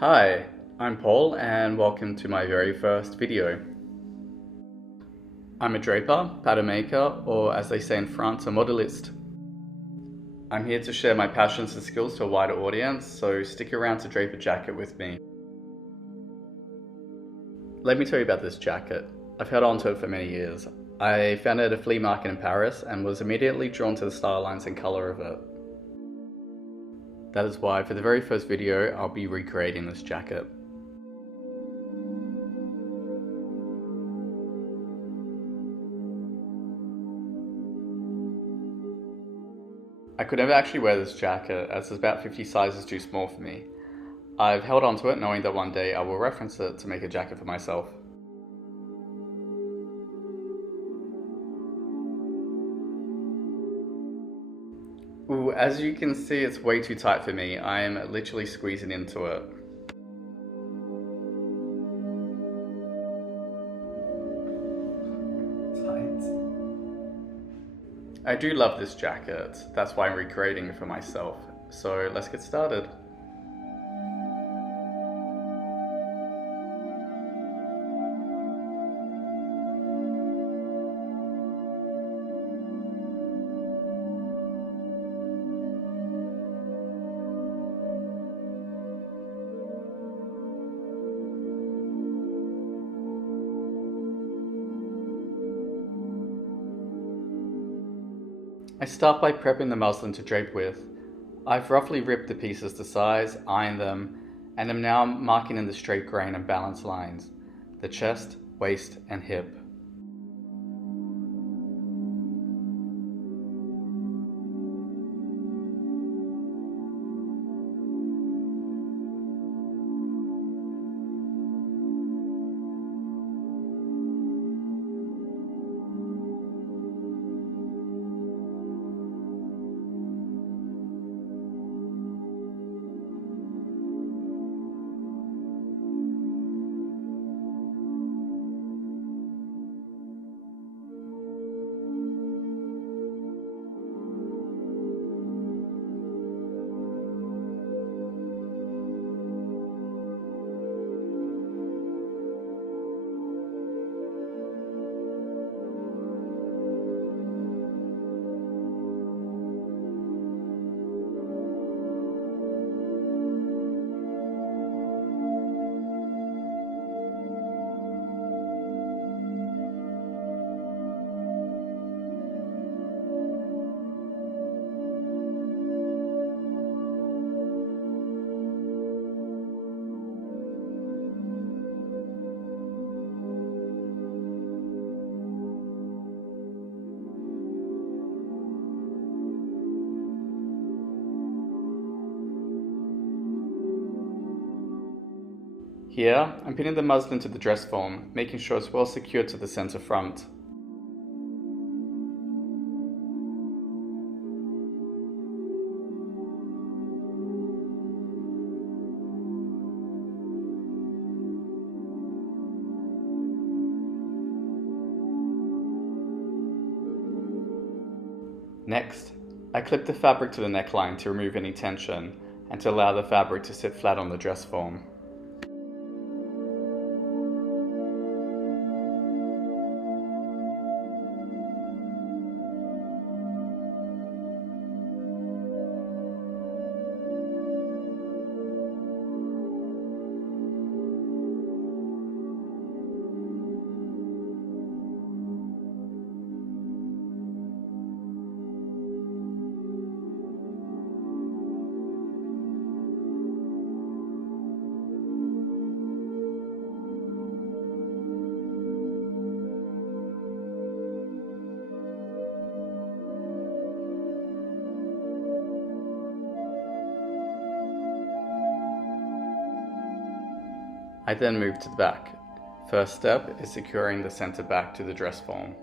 Hi, I'm Paul and welcome to my very first video. I'm a draper, pattern maker, or as they say in France, a modeliste. I'm here to share my passions and skills to a wider audience, so stick around to drape a jacket with me. Let me tell you about this jacket. I've held on to it for many years. I found it at a flea market in Paris and was immediately drawn to the style lines and colour of it. That is why for the very first video, I'll be recreating this jacket. I could never actually wear this jacket as it's about 50 sizes too small for me. I've held on to it knowing that one day I will reference it to make a jacket for myself. Ooh, as you can see, it's way too tight for me. I am literally squeezing into it. I do love this jacket, that's why I'm recreating it for myself. So let's get started. I start by prepping the muslin to drape with. I've roughly ripped the pieces to size, ironed them, and am now marking in the straight grain and balanced lines, the chest, waist, and hip. Here, I'm pinning the muslin to the dress form, making sure it's well secured to the center front. Next, I clip the fabric to the neckline to remove any tension and to allow the fabric to sit flat on the dress form. I then move to the back. First step is securing the center back to the dress form.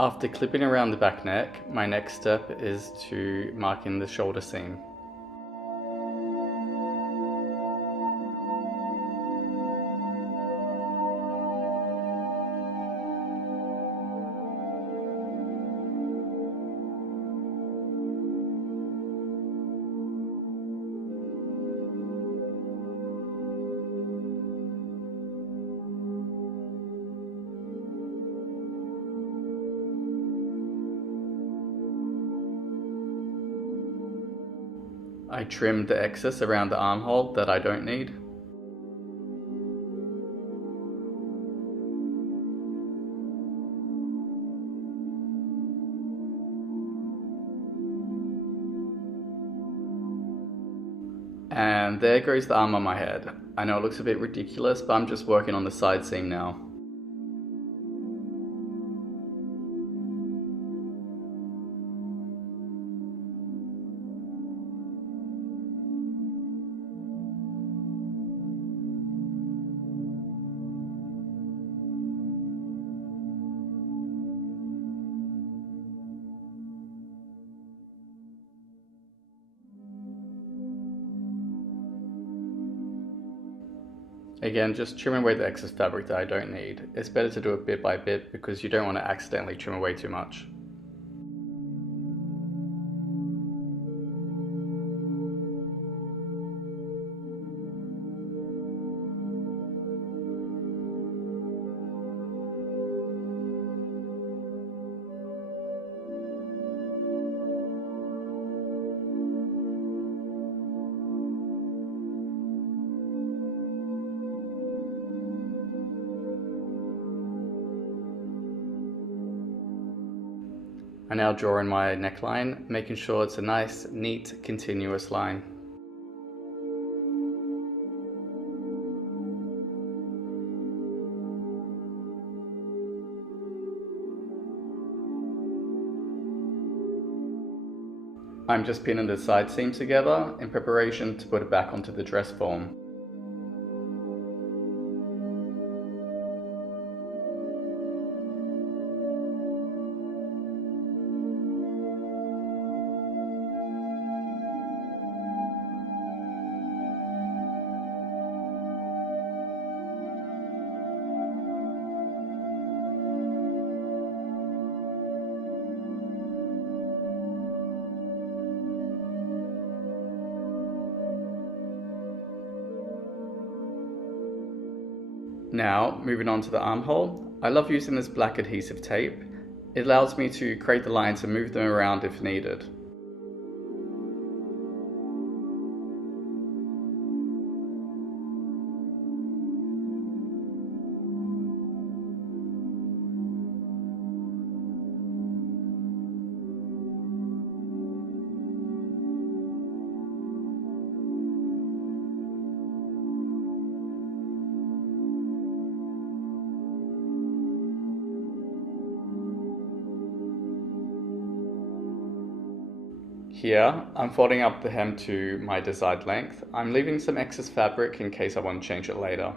After clipping around the back neck, my next step is to mark in the shoulder seam. I trimmed the excess around the armhole that I don't need. And there goes the arm on my head. I know it looks a bit ridiculous, but I'm just working on the side seam now. Again, just trim away the excess fabric that I don't need. It's better to do it bit by bit because you don't want to accidentally trim away too much. I now draw in my neckline, making sure it's a nice, neat, continuous line. I'm just pinning the side seam together in preparation to put it back onto the dress form. Now, moving on to the armhole, I love using this black adhesive tape. It allows me to create the lines and move them around if needed. Here, I'm folding up the hem to my desired length. I'm leaving some excess fabric in case I want to change it later.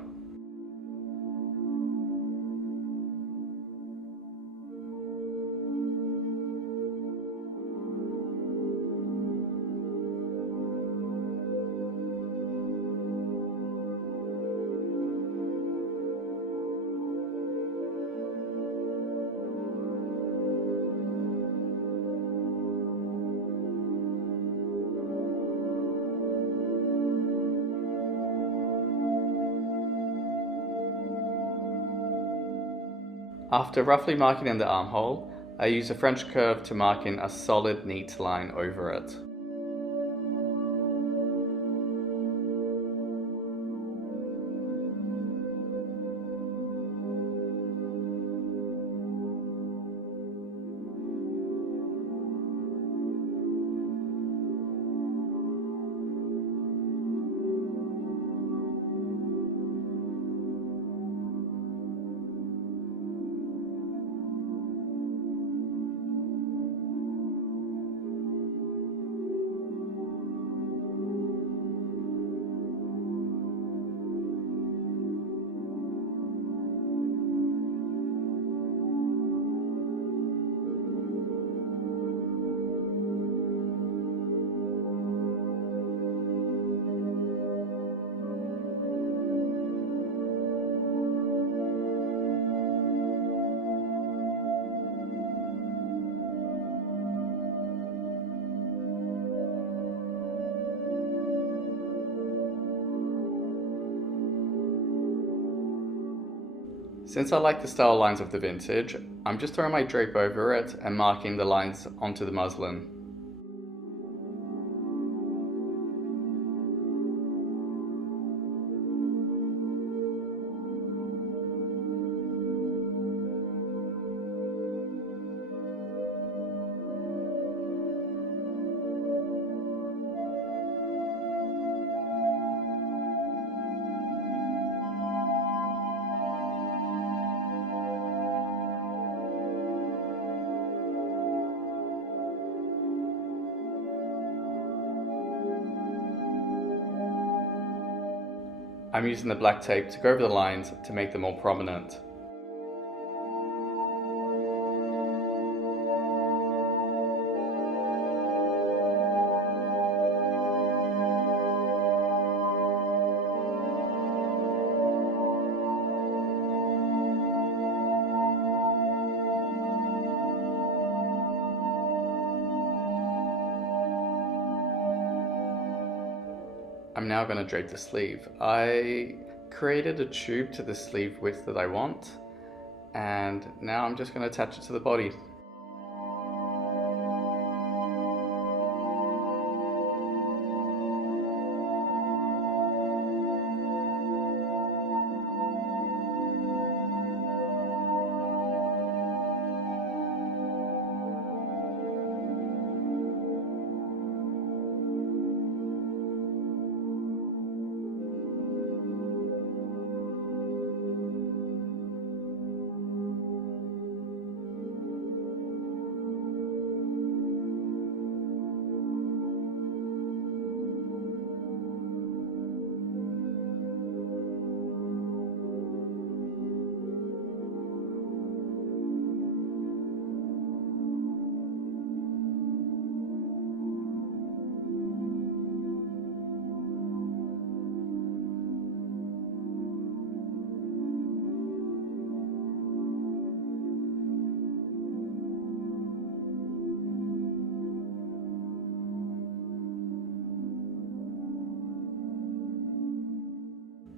After roughly marking in the armhole, I use a French curve to mark in a solid, neat line over it. Since I like the style lines of the vintage, I'm just throwing my drape over it and marking the lines onto the muslin. I'm using the black tape to go over the lines to make them more prominent. I'm now going to drape the sleeve. I created a tube to the sleeve width that I want, and now I'm just going to attach it to the body.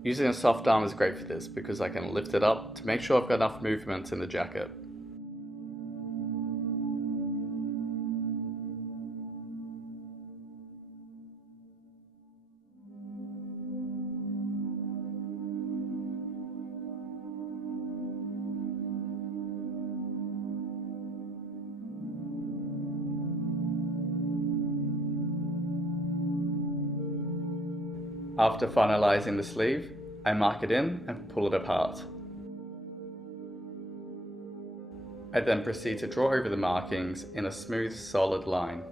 Using a soft arm is great for this because I can lift it up to make sure I've got enough movement in the jacket. After finalizing the sleeve, I mark it in and pull it apart. I then proceed to draw over the markings in a smooth, solid line.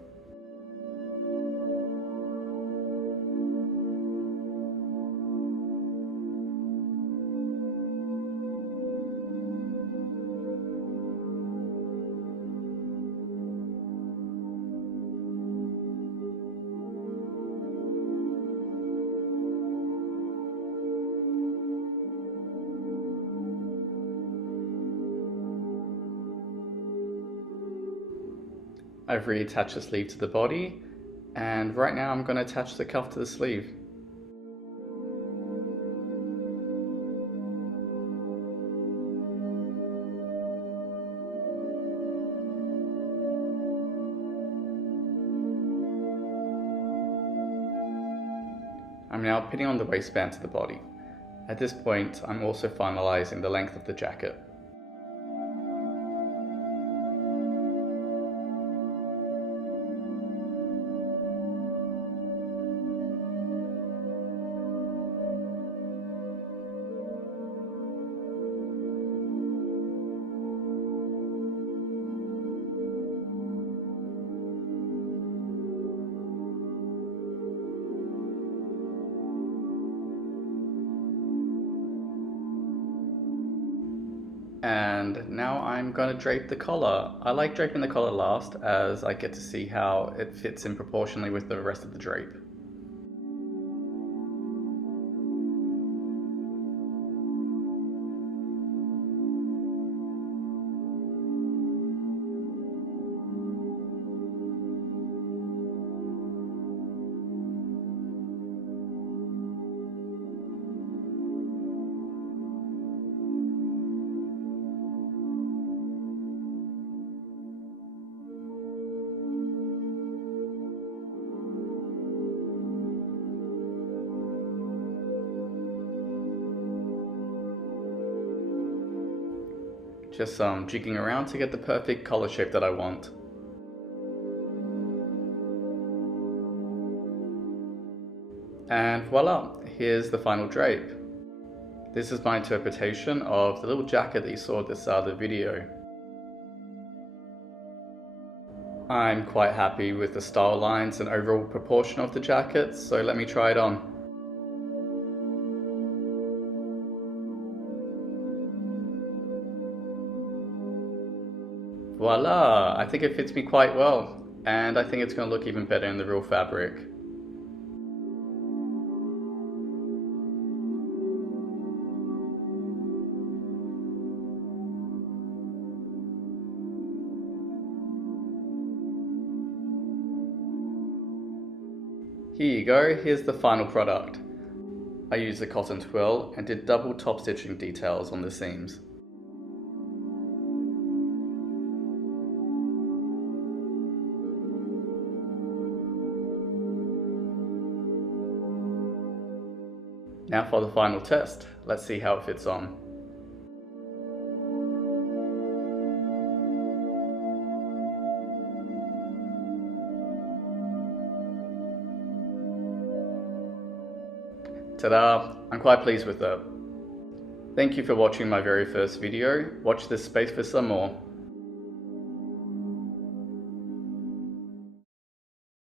I've reattached the sleeve to the body, and right now I'm going to attach the cuff to the sleeve. I'm now pinning on the waistband to the body. At this point, I'm also finalizing the length of the jacket. And now I'm going to drape the collar. I like draping the collar last as I get to see how it fits in proportionally with the rest of the drape. Just jigging around to get the perfect collar shape that I want. And voila, here's the final drape. This is my interpretation of the little jacket that you saw at the start of the video. I'm quite happy with the style lines and overall proportion of the jacket, so let me try it on. Voila! I think it fits me quite well, and I think it's going to look even better in the real fabric. Here you go, here's the final product. I used a cotton twill and did double top stitching details on the seams. Now for the final test. Let's see how it fits on. Ta-da! I'm quite pleased with it. Thank you for watching my very first video. Watch this space for some more.